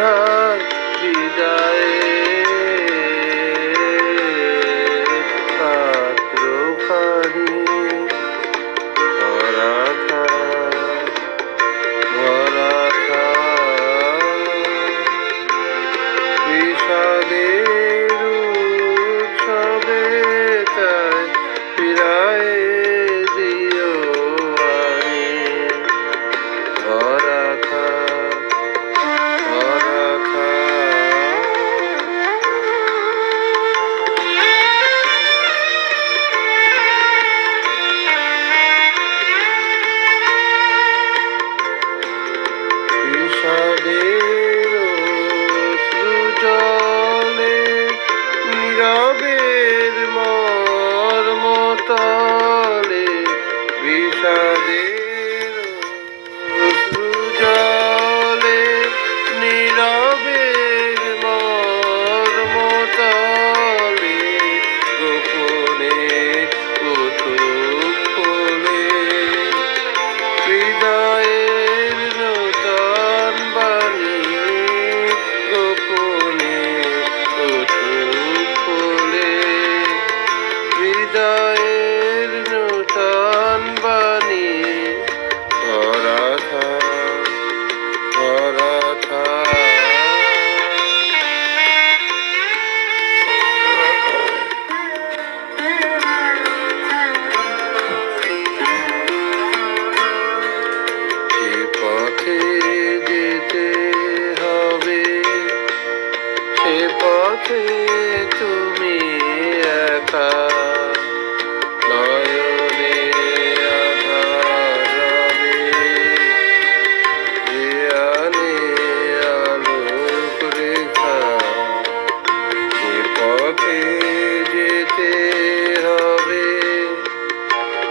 Yeah. good.